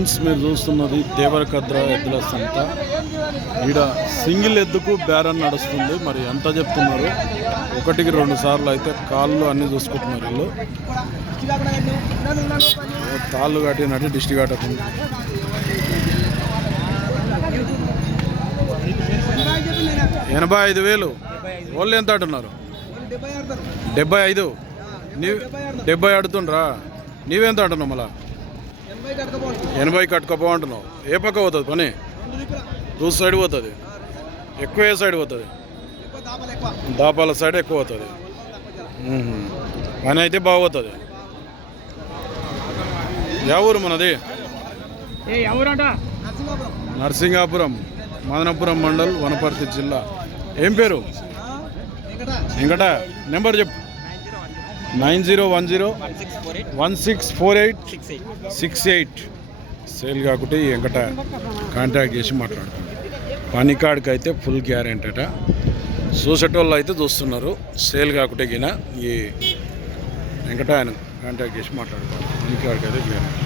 Friends మీరు చూస్తున్నది దేవరకద్ర ఎద్దుల సంత. ఈడ సింగిల్ ఎద్దుకు బేరం నడుస్తుంది. మరి ఎంత చెప్తున్నారు? 1-2 సార్లు అయితే కాళ్ళు అన్నీ చూసుకుంటున్నారు వీళ్ళు. తాళ్ళు కట్టినట్టు దిష్టి కట్టకుండా 85,000. వాళ్ళు ఎంత అంటున్నారు? 75. 70 అడుతుండ్రా? నీవెంత అంటున్నావు? మళ్ళా 80 కట్టుకోపో అంటున్నావు. ఏ పక్క పోతుంది పని? టూ సైడ్ పోతుంది. ఎక్కువ ఏ సైడ్ పోతుంది? దాపాల సైడ్ ఎక్కువ పోతుంది. పని అయితే బాగుపోతుంది. యా ఊరు మనది? నరసింగాపురం, మదనపురం మండల్, వనపర్తి జిల్లా. ఏం పేరు? వెంకట. నెంబర్ చెప్పు. 9010164868. సేల్ కాకుంటే ఈ వెంకట కాంటాక్ట్ చేసి మాట్లాడుతుంది. పని కాడికి అయితే ఫుల్ గ్యారెంటీ అట. చూసేటోళ్ళు అయితే చూస్తున్నారు. సేల్ కాకుంటే గిన ఈ వెంకట ఆయన కాంటాక్ట్ చేసి మాట్లాడుతారు. పని కాడికి అయితే గ్యారెంటీ.